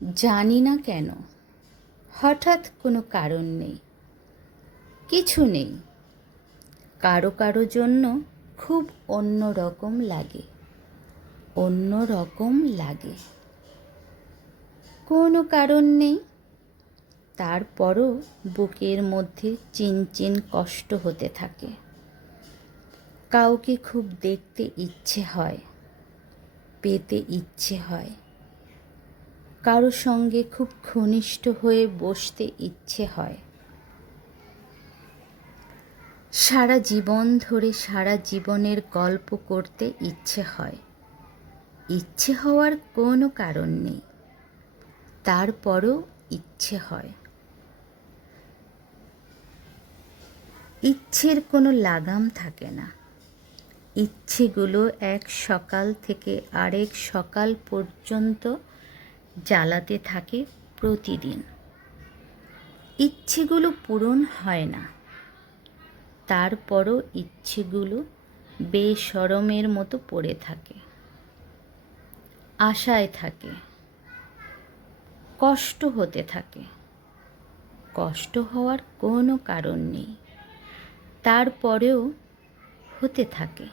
জানি না কেন হঠাৎ কোনো কারণ নেই, কিছু নেই, কারো কারো জন্য খুব অন্য রকম লাগে, অন্য রকম লাগে। কোনো কারণ নেই, তারপরও বুকের মধ্যে চিনচিন কষ্ট হতে থাকে। কাউকে খুব দেখতে ইচ্ছে হয়, পেতে ইচ্ছে হয়, কারো সঙ্গে খুব ঘনিষ্ঠ হয়ে বসতে ইচ্ছে হয়। সারা জীবন ধরে সারা জীবনের গল্প করতে ইচ্ছে হয়। ইচ্ছে হওয়ার কোনো কারণ নেই, তারপরও ইচ্ছে হয়। ইচ্ছের কোনো লাগাম থাকে না, ইচ্ছেগুলো এক সকাল থেকে আরেক সকাল পর্যন্ত জ্বালাতে থাকে প্রতিদিন। ইচ্ছেগুলো পূরণ হয় না, তারপরও ইচ্ছেগুলো বেশরমের মতো পড়ে থাকে, আশায় থাকে, কষ্ট হতে থাকে। কষ্ট হওয়ার কোনো কারণ নেই, তারপরেও হতে থাকে।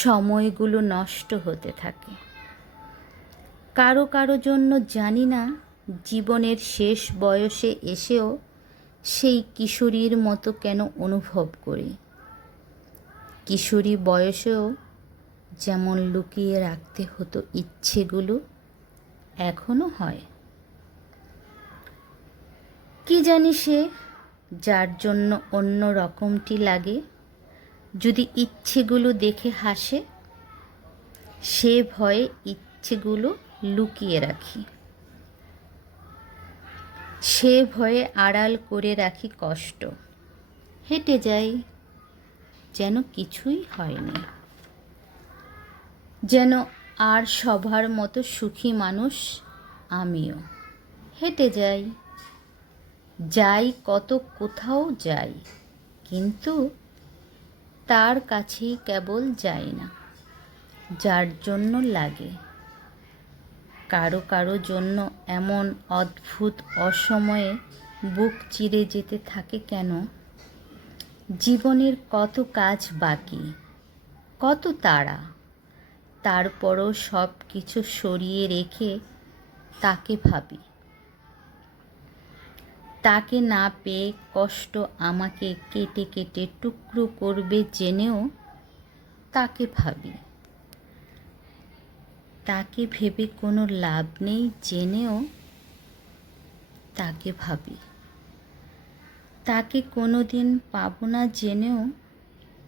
সময়গুলো নষ্ট হতে থাকে। কারো কারো জন্য জানি না জীবনের শেষ বয়সে এসেও সেই কিশোরীর মতো কেন অনুভব করি। কিশোরী বয়সেও যেমন লুকিয়ে রাখতে হতো ইচ্ছেগুলো, এখনো হয়। কি জানি সে যার জন্য অন্য রকমটি লাগে, যদি ইচ্ছেগুলো দেখে হাসে, সে ভয়ে ইচ্ছেগুলো লুকিয়ে রাখি। সে ভয়ে আড়াল করে রাখি কষ্ট, হেঁটে যাই যেন কিছুই হয়নি, যেন আর সবার মতো সুখী মানুষ আমিও। হেঁটে যাই, যাই কত কোথাও যাই, কিন্তু তার কাছেই কেবল যাই না যার জন্য লাগে। কারো কারো জন্য এমন অদ্ভুত অসময়ে বুক চিরে যেতে থাকে কেন? জীবনের কত কাজ বাকি, কত তাড়া, তারপরও সব কিছু সরিয়ে রেখে তাকে ভাবি। তাকে না পেয়ে কষ্ট আমাকে কেটে কেটে টুকরো করবে জেনেও তাকে ভাবি। তাকে ভেবে কোনো লাভ নেই জেনেও তাকে ভাবি। তাকে কোনো দিন পাবো না জেনেও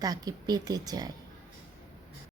তাকে পেতে চাই।